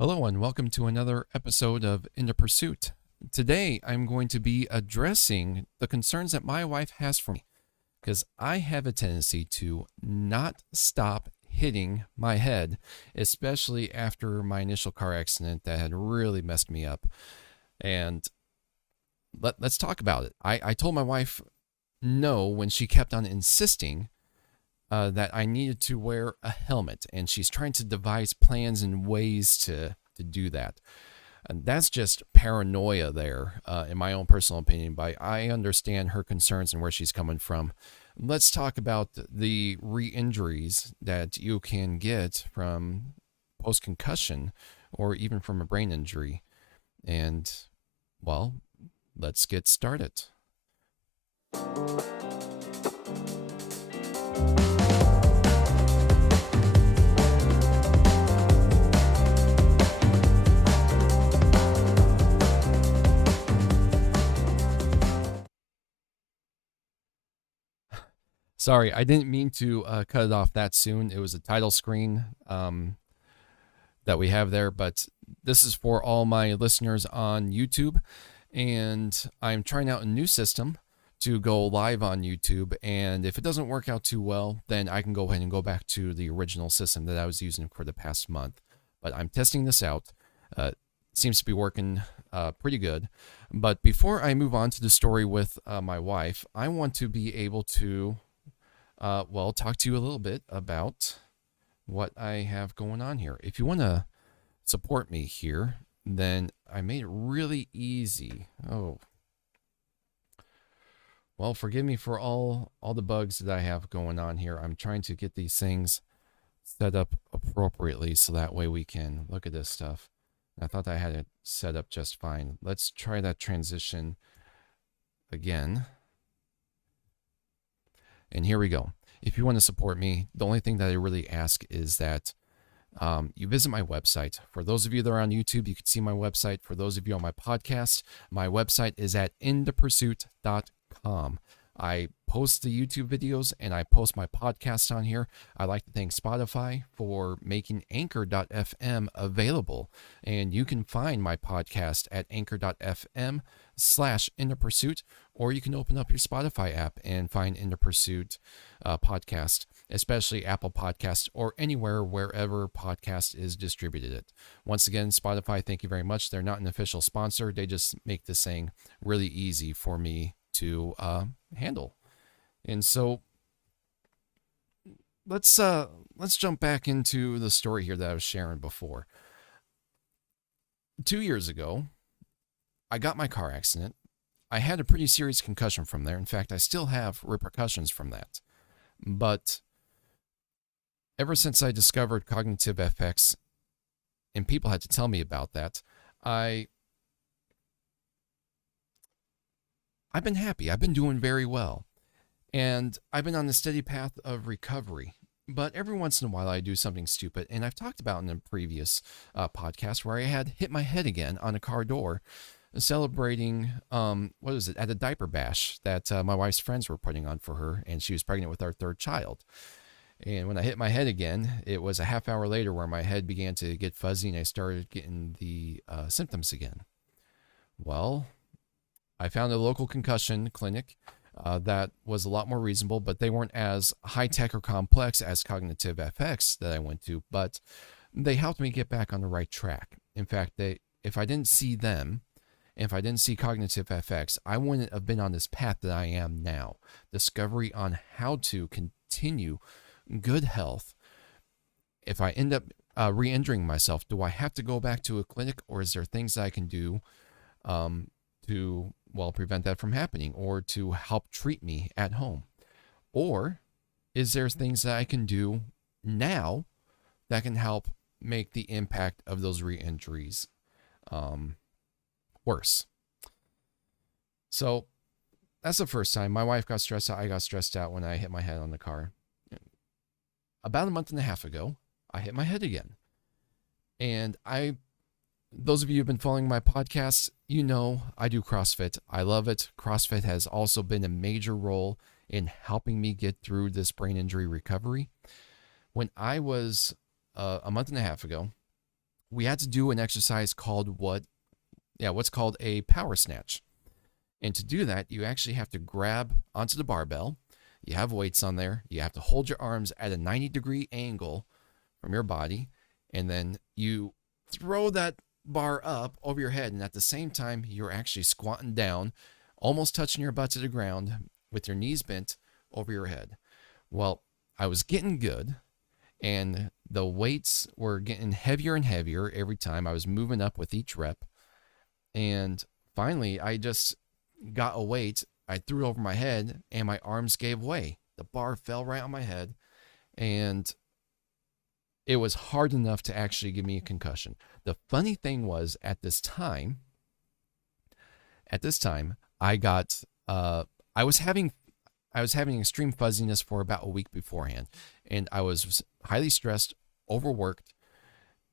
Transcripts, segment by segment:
Hello, and welcome to another episode of Into Pursuit. Today, I'm going to be addressing the concerns that my wife has for me because I have a tendency to not stop hitting my head, especially after my initial car accident that had really messed me up. And let's talk about it. I told my wife no when she kept on insisting that I needed to wear a helmet, and she's trying to devise plans and ways to do that. And that's just paranoia there, in my own personal opinion. But I understand her concerns and where she's coming from. Let's talk about the re-injuries that you can get from post-concussion or even from a brain injury. And, well, let's get started. Sorry, I didn't mean to cut it off that soon. It was a title screen that we have there, but this is for all my listeners on YouTube. And I'm trying out a new system to go live on YouTube. And if it doesn't work out too well, then I can go ahead and go back to the original system that I was using for the past month. But I'm testing this out. Seems to be working pretty good. But before I move on to the story with my wife, I want to be able to talk to you a little bit about what I have going on here. If you want to support me here, then I made it really easy. Oh, well, forgive me for all the bugs that I have going on here. I'm trying to get these things set up appropriately so that way we can look at this stuff. I thought I had it set up just fine. Let's try that transition again. And here we go. If you want to support me, the only thing that I really ask is that you visit my website. For those of you that are on YouTube, you can see my website. For those of you on my podcast, my website is at intopursuit.com. I post the YouTube videos and I post my podcast on here. I like to thank Spotify for making anchor.fm available. And you can find my podcast at anchor.fm/intopursuit, or you can open up your Spotify app and find Into Pursuit podcast, especially Apple Podcasts or anywhere wherever podcast is distributed. Once again, Spotify, thank you very much. They're not an official sponsor. They just make this thing really easy for me to handle. And so let's jump back into the story here that I was sharing before. 2 years ago, I got my car accident. I had a pretty serious concussion from there. In fact, I still have repercussions from that. But ever since I discovered cognitive FX, and people had to tell me about that, I've been happy. I've been doing very well. And I've been on a steady path of recovery. But every once in a while, I do something stupid. And I've talked about in a previous podcast where I had hit my head again on a car door celebrating, at a diaper bash that my wife's friends were putting on for her. And she was pregnant with our third child. And when I hit my head again, it was a half hour later where my head began to get fuzzy and I started getting the symptoms again. Well, I found a local concussion clinic that was a lot more reasonable, but they weren't as high-tech or complex as Cognitive FX that I went to, but they helped me get back on the right track. In fact, if I didn't see them, and if I didn't see Cognitive FX, I wouldn't have been on this path that I am now. Discovery on how to continue good health. If I end up re-injuring myself, do I have to go back to a clinic, or is there things that I can do to prevent that from happening, or to help treat me at home? Or is there things that I can do now that can help make the impact of those re-injuries worse? So that's the first time. My wife got stressed out. I got stressed out when I hit my head on the car. About a month and a half ago, I hit my head again. And those of you who've been following my podcast, you know I do CrossFit. I love it. CrossFit has also been a major role in helping me get through this brain injury recovery. When I was a month and a half ago, we had to do an exercise called what's called a power snatch. And to do that, you actually have to grab onto the barbell. You have weights on there. You have to hold your arms at a 90-degree angle from your body, and then you throw that bar up over your head, and at the same time, you're actually squatting down, almost touching your butt to the ground with your knees bent over your head. Well, I was getting good, and the weights were getting heavier and heavier every time. I was moving up with each rep, and finally, I just got a weight. I threw it over my head, and my arms gave way. The bar fell right on my head, and it was hard enough to actually give me a concussion. The funny thing was, at this time, I got I was having extreme fuzziness for about a week beforehand, and I was highly stressed, overworked,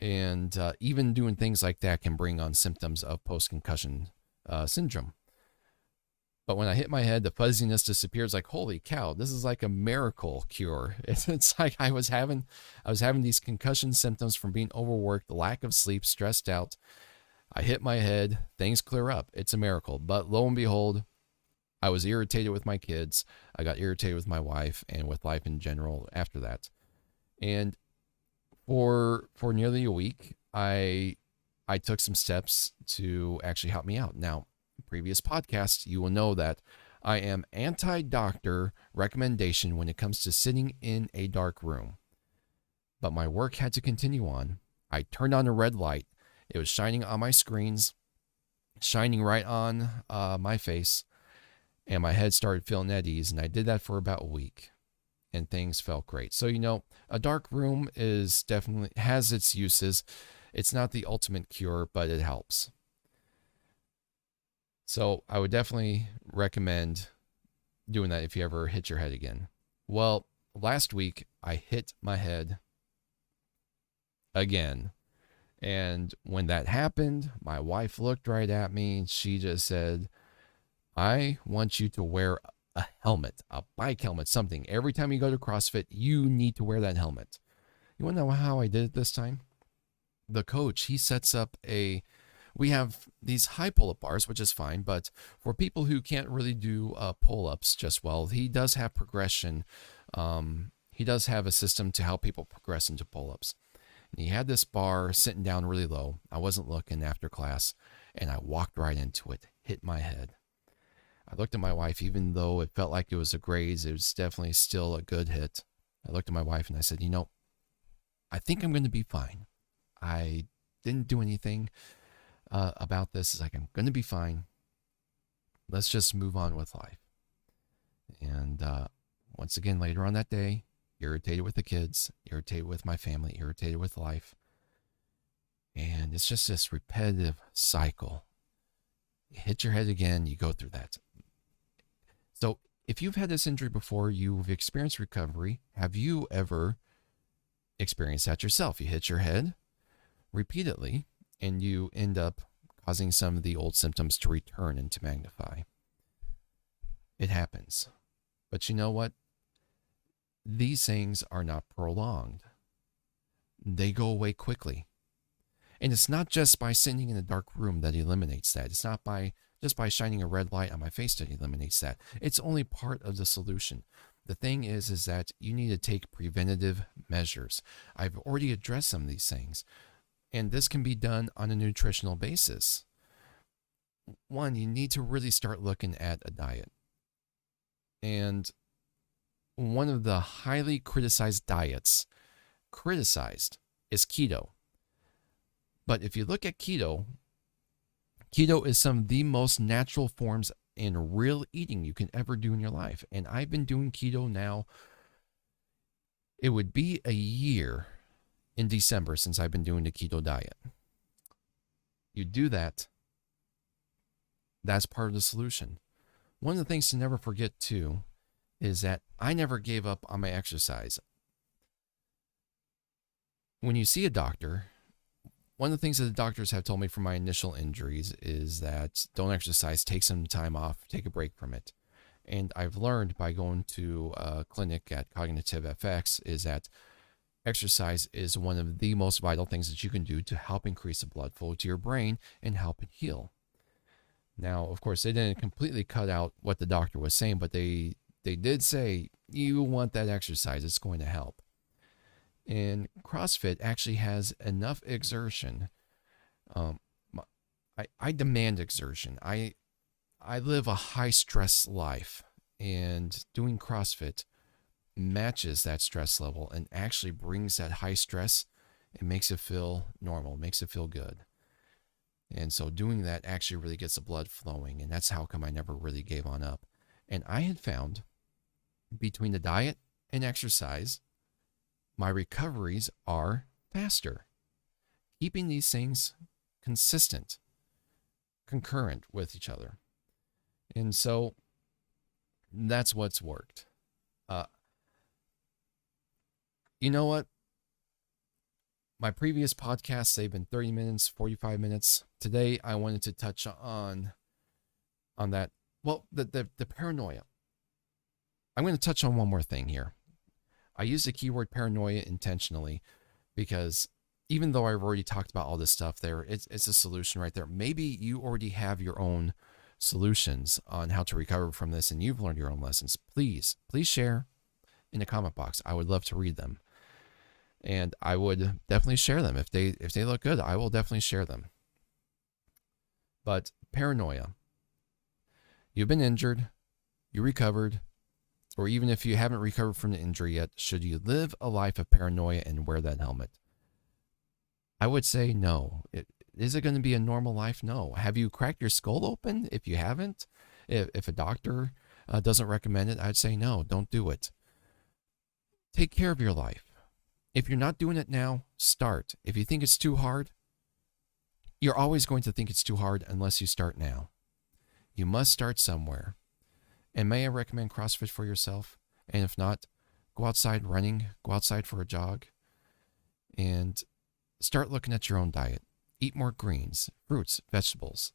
and even doing things like that can bring on symptoms of post-concussion syndrome. But when I hit my head, the fuzziness disappears. Like, holy cow, this is like a miracle cure. It's like I was having these concussion symptoms from being overworked, lack of sleep, stressed out. I hit my head, things clear up. It's a miracle. But lo and behold, I was irritated with my kids. I got irritated with my wife and with life in general after that. And for nearly a week, I took some steps to actually help me out. Now, previous podcasts, you will know that I am anti-doctor recommendation when it comes to sitting in a dark room. But my work had to continue on. I turned on a red light. It was shining on my screens, shining right on my face, and my head started feeling at ease. And I did that for about a week, and things felt great. So, a dark room is definitely has its uses. It's not the ultimate cure, but it helps. So I would definitely recommend doing that if you ever hit your head again. Well, last week I hit my head again. And when that happened, my wife looked right at me and she just said, I want you to wear a helmet, a bike helmet, something. Every time you go to CrossFit, you need to wear that helmet. You want to know how I did it this time? The coach, he sets up we have these high pull-up bars, which is fine, but for people who can't really do pull-ups just well, he does have progression. He does have a system to help people progress into pull-ups. And he had this bar sitting down really low. I wasn't looking after class, and I walked right into it, hit my head. I looked at my wife, even though it felt like it was a graze, it was definitely still a good hit. I looked at my wife and I said, I think I'm going to be fine. I didn't do anything about this. It's like, I'm going to be fine. Let's just move on with life. And once again, later on that day, irritated with the kids, irritated with my family, irritated with life. And it's just this repetitive cycle. You hit your head again, you go through that. So if you've had this injury before, you've experienced recovery, have you ever experienced that yourself? You hit your head repeatedly, and you end up causing some of the old symptoms to return and to magnify. It happens. But you know what? These things are not prolonged. They go away quickly. And it's not just by sitting in a dark room that eliminates that. It's not just by shining a red light on my face that eliminates that. It's only part of the solution. The thing is that you need to take preventative measures. I've already addressed some of these things. And this can be done on a nutritional basis. One, you need to really start looking at a diet. And one of the highly criticized diets, is keto. But if you look at keto is some of the most natural forms in real eating you can ever do in your life. And I've been doing keto now. It would be a year in December since I've been doing the keto diet. You do that, that's part of the solution. One of the things to never forget too is that I never gave up on my exercise. When you see a doctor, one of the things that the doctors have told me from my initial injuries is that don't exercise, take some time off, take a break from it. And I've learned by going to a clinic at Cognitive FX is that exercise is one of the most vital things that you can do to help increase the blood flow to your brain and help it heal. Now, of course, they didn't completely cut out what the doctor was saying, but they did say you want that exercise, it's going to help. And CrossFit actually has enough exertion. Um, I demand exertion. I live a high stress life, and doing CrossFit matches that stress level and actually brings that high stress and makes it feel normal, makes it feel good. And so doing that actually really gets the blood flowing, and that's how come I never really gave on up. And I had found between the diet and exercise, my recoveries are faster. Keeping these things consistent, concurrent with each other. And so that's what's worked. Uh, you know what? My previous podcasts, they've been 30 minutes, 45 minutes. Today, I wanted to touch on that. Well, the paranoia. I'm going to touch on one more thing here. I use the keyword paranoia intentionally because even though I've already talked about all this stuff there, it's a solution right there. Maybe you already have your own solutions on how to recover from this and you've learned your own lessons. Please share in the comment box. I would love to read them. And I would definitely share them. If they look good, I will definitely share them. But paranoia. You've been injured, you recovered, or even if you haven't recovered from the injury yet, should you live a life of paranoia and wear that helmet? I would say no. Is it going to be a normal life? No. Have you cracked your skull open? If you haven't, if a doctor doesn't recommend it, I'd say no, don't do it. Take care of your life. If you're not doing it now, start. If you think it's too hard, you're always going to think it's too hard unless you start now. You must start somewhere. And may I recommend CrossFit for yourself? And if not, go outside running, go outside for a jog, and start looking at your own diet. Eat more greens, fruits, vegetables.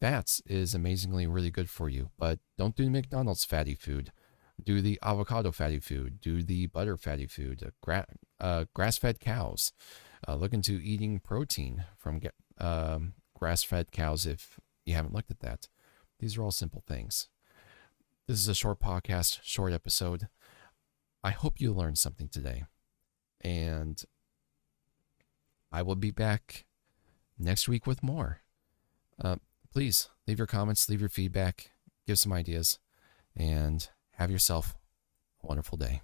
Fats is amazingly really good for you, but don't do McDonald's fatty food. Do the avocado fatty food. Do the butter fatty food. Grass-fed cows. Look into eating protein from grass-fed cows if you haven't looked at that. These are all simple things. This is a short podcast, short episode. I hope you learned something today. And I will be back next week with more. Please leave your comments, leave your feedback, give some ideas, and have yourself a wonderful day.